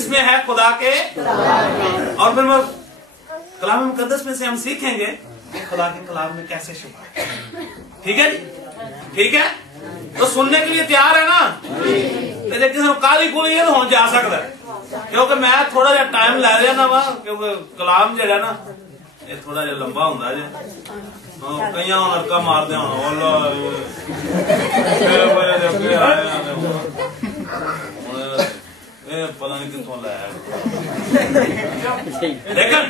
किसमें है? खुदा के। और फिर वो कलाम मुकद्दस में से हम सीखेंगे कि खुदा के कलाम में कैसे शिफा है। ठीक है जी, ठीक है। तो सुनने के लिए तैयार है ना? लेकिन काली कोई है तो हम जा सकता है, क्योंकि मैं थोड़ा जा टाइम लै रहा ना वा, क्योंकि कलाम जड़ा ना ये थोड़ा जा लंबा होंगे जे। कई नरका मारदे पता नहीं कितों लाया, लेकिन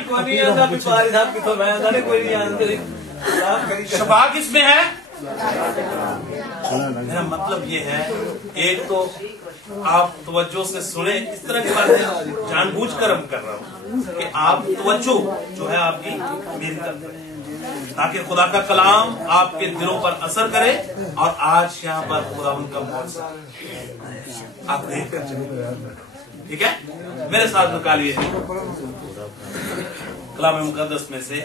शफा किसमें है? मेरा मतलब ये है, एक तो आप तवज्जो से सुने, इस तरह की बातें जानबूझकर हम कर रहा हूँ कि आप तवज्जो जो है आपकी मेरी तरफ है, ताकि खुदा का कलाम आपके दिलों पर असर करे। और आज यहाँ पर खुदा उनका मौजूद आप देख कर चले, ठीक है? मेरे साथ निकालिए कलाम मुकद्दस में से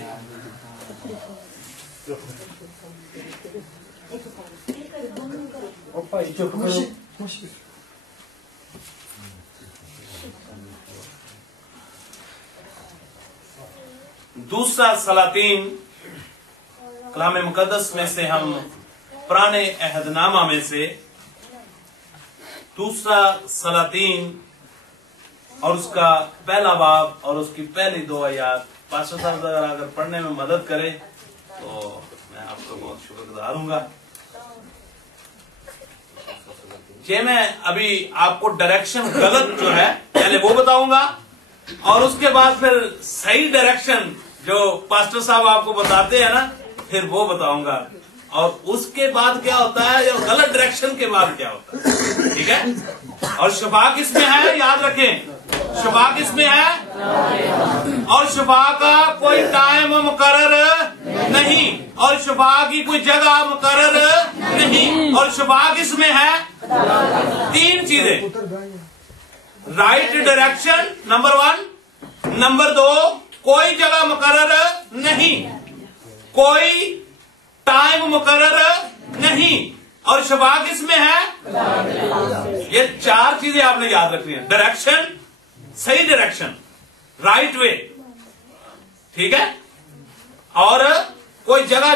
दूसरा सलातीन। कलाम मुकद्दस में से हम पुराने अहदनामा में से दूसरा सलातीन और उसका पहला बाब और उसकी पहली 2 आयत, पास्टर साहब अगर पढ़ने में मदद करे तो मैं आपको बहुत शुक्रगुजार हूंगा। जे मैं अभी आपको डायरेक्शन गलत जो है पहले वो बताऊंगा, और उसके बाद फिर सही डायरेक्शन जो पास्टर साहब आपको बताते हैं ना, फिर वो बताऊंगा। और उसके बाद क्या होता है, या गलत डायरेक्शन के बाद क्या होता है, ठीक है? और शफा किसमें है? याद रखें, शफा किसमें है? और शफा का कोई टाइम मुकर्रर नहीं, और शफा की कोई जगह मुकर्रर नहीं। और शफा किसमें है? 3 चीजें, राइट डायरेक्शन नंबर 1, नंबर 2 कोई जगह मुकर्रर नहीं, कोई टाइम मुकर्रर नहीं, और शफा किसमें है? ये 4 चीजें आपने याद रखनी है। डायरेक्शन, सही डायरेक्शन, राइट वे, ठीक है? और कोई जगह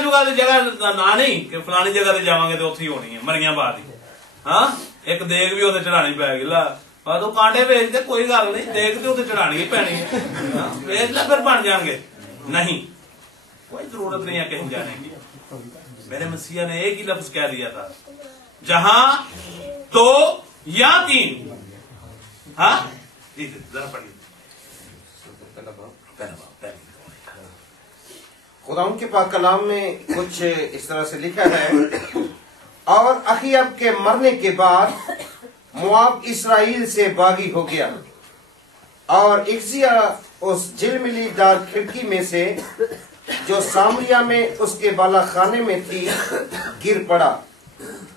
ना नहीं कि फलानी जगह से जावांगे तो उत्थे ही होनी है, मरिया बाद ही। हाँ, एक देग भी उत्थे चढ़ानी पैगी ला, तो कांटे भेज दे, कोई गल नहीं, देग तो उत्थे चढ़ानी ही पैनी है, भेज ला फिर बन जाएंगे। नहीं, कोई जरूरत नहीं है कहीं जाने की। मेरे मसीहा ने एक ही लफ्ज कह दिया था, जहां 2 या 3। हाँ, जरा पढ़िए। खुदा उनके पाक कलाम में कुछ इस तरह से लिखा है, और अखीब के मरने के बाद मुआब इसराइल से बागी हो गया, और इक्जिया उस झिलमिलीदार खिड़की में से जो सामरिया में उसके बाला खाने में थी गिर पड़ा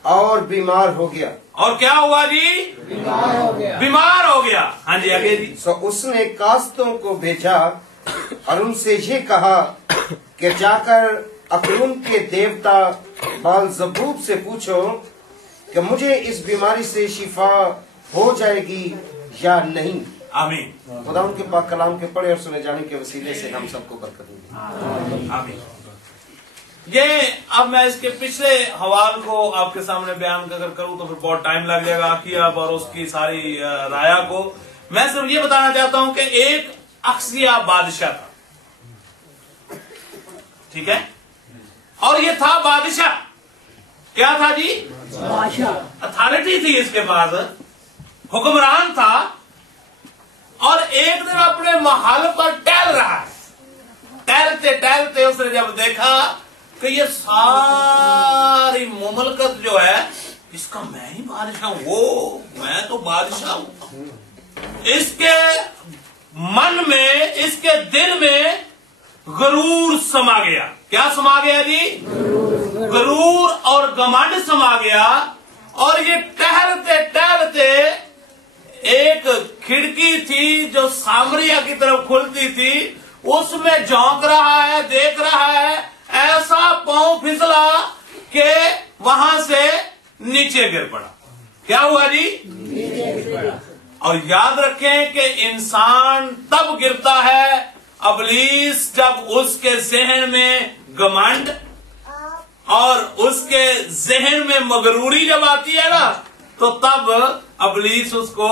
और बीमार हो गया। और क्या हुआ जी? बीमार हो गया। हाँ जी, आगे जी। सो उसने कास्तों को भेजा और उनसे ये कहा कि जाकर अकरून के देवता बाल ज़बूब से पूछो कि मुझे इस बीमारी से शिफा हो जाएगी या नहीं। आमीन। खुदा उनके पाक कलाम के पढ़े और सुने जाने के वसीले से हम सबको बरकत दें। आमीन। ये अब मैं इसके पिछले हवाल को आपके सामने बयान अगर करूं तो फिर बहुत टाइम लग जाएगा आकिब और उसकी सारी राया को। मैं सिर्फ ये बताना चाहता हूं कि एक अक्सिया बादशाह था, ठीक है? और ये था बादशाह, क्या था जी? अथॉरिटी थी इसके पास, हुक्मरान था। और एक दिन अपने महल पर टहल रहा है, टहलते टहलते उसने जब देखा कि ये सारी मुमलकत जो है इसका मैं ही बादशाह हूं, वो मैं तो बादशाह हूं। इसके मन में, इसके दिल में गरूर समा गया। क्या समा गया जी? गरूर और घमंड समा गया। और ये टहलते टहलते एक खिड़की थी जो सामरिया की तरफ खुलती थी, उसमें झोंक रहा है, देख रहा है। ऐसा पांव फिसला कि वहां से नीचे गिर पड़ा। क्या हुआ जी? اور یاد رکھیں کہ انسان تب گرتا ہے ابلیس جب اس کے ذہن میں گھمنڈ اور اس کے ذہن میں مغروری جب آتی ہے نا تو تب ابلیس اس کو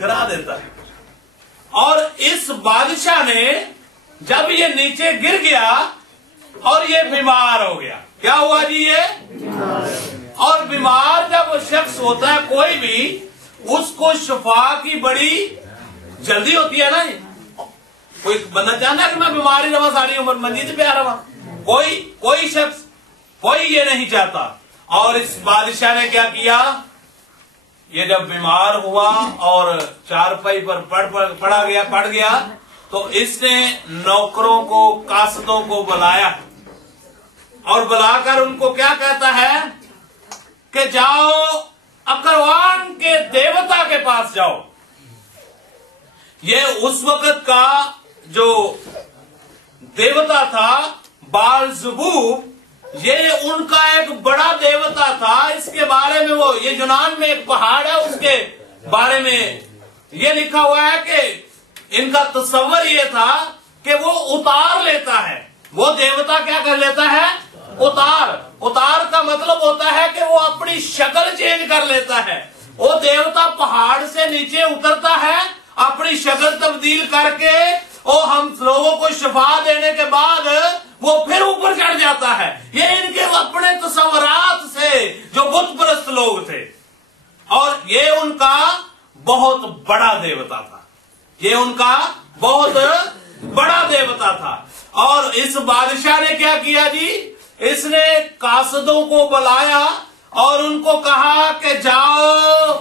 گرا دیتا ہے. اور اس بادشاہ نے جب یہ نیچے گر گیا اور یہ بیمار ہو گیا. کیا ہوا جی؟ یہ اور بیمار جب شخص ہوتا ہے کوئی بھی اس کو شفا کی بڑی جلدی ہوتی ہے نا. کوئی بندہ چاہتا ہے کہ میں بیمار ہی رہا ساری عمر منجی پہ آ رہا ہوں. کوئی شخص کوئی یہ نہیں چاہتا. اور اس بادشاہ نے کیا کیا؟ یہ جب بیمار ہوا اور چارپائی پر پڑ گیا تو اس نے نوکروں کو قاصدوں کو بلایا اور بلا کر ان کو کیا کہتا ہے کہ جاؤ اکروان کے دیوتا کے پاس جاؤ. یہ اس وقت کا جو دیوتا تھا بال زبوب، یہ ان کا ایک بڑا دیوتا تھا. اس کے بارے میں وہ یہ یونان میں ایک پہاڑ ہے، اس کے بارے میں یہ لکھا ہوا ہے کہ ان کا تصور یہ تھا کہ وہ اتار لیتا ہے. وہ دیوتا کیا کر لیتا ہے؟ اتار کا مطلب ہوتا ہے کہ وہ اپنی شکل چینج کر لیتا ہے. وہ دیوتا پہاڑ سے نیچے اترتا ہے اپنی شکل تبدیل کر کے، اور ہم لوگوں کو شفا دینے کے بعد وہ پھر اوپر چڑھ جاتا ہے. یہ ان کے اپنے تصورات سے جو بت پرست لوگ تھے، اور یہ ان کا بہت بڑا دیوتا تھا. یہ ان کا بہت بڑا دیوتا تھا. اور اس بادشاہ نے کیا کیا جی؟ اس نے قاصدوں کو بلایا اور ان کو کہا کہ جاؤ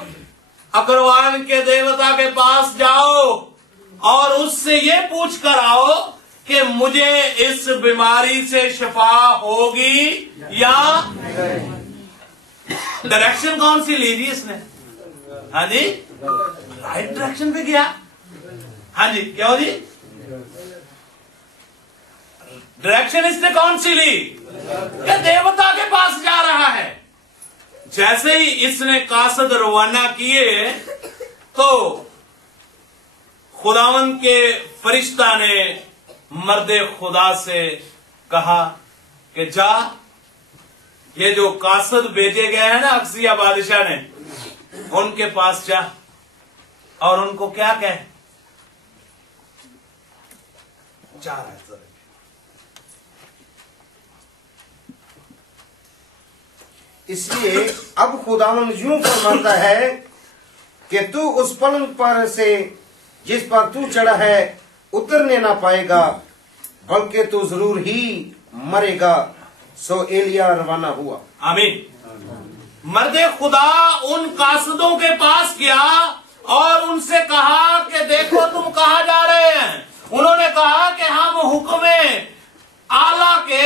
اکروان کے دیوتا کے پاس جاؤ اور اس سے یہ پوچھ کر آؤ کہ مجھے اس بیماری سے شفا ہوگی یا. ڈائریکشن کون سی لی جی اس نے؟ ہاں جی رائٹ ڈائریکشن پہ گیا. ہاں جی کیا ہو جی؟ ڈائریکشن اس نے کون سی لی کہ دیوتا کے پاس جا رہا ہے. جیسے ہی اس نے قاصد روانہ کیے تو خداوند کے فرشتہ نے مرد خدا سے کہا کہ جا، یہ جو قاصد بھیجے گئے ہیں نا اکسیا بادشاہ نے، ان کے پاس جا اور ان کو کیا کہے. جا رہا ہے اس لیے اب خداوند یوں فرماتا ہے کہ تو اس پلنگ پر سے جس پر تو چڑھا ہے اترنے نہ پائے گا، بلکہ تو ضرور ہی مرے گا. سو ایلیا روانہ ہوا. آمین. مرد خدا ان قاصدوں کے پاس گیا اور ان سے کہا کہ دیکھو تم کہاں جا رہے ہیں. انہوں نے کہا کہ ہم حکم اعلیٰ کے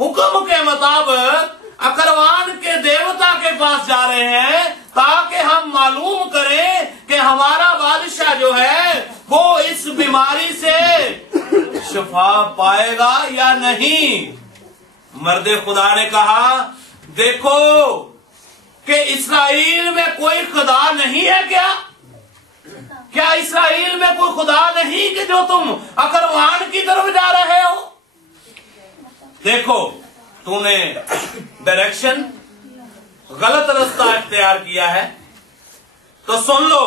حکم کے مطابق اکروان کے دیوتا کے پاس جا رہے ہیں تاکہ ہم معلوم کریں کہ ہمارا بادشاہ جو ہے وہ اس بیماری سے شفا پائے گا یا نہیں. مرد خدا نے کہا دیکھو کہ اسرائیل میں کوئی خدا نہیں ہے کیا اسرائیل میں کوئی خدا نہیں کہ جو تم اکروان کی طرف جا رہے ہو؟ دیکھو تو نے ڈائریکشن غلط رستہ اختیار کیا ہے. تو سن لو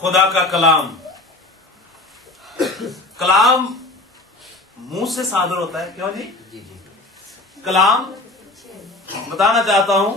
خدا کا کلام منہ سے صادر ہوتا ہے. کیوں جی؟ کلام بتانا چاہتا ہوں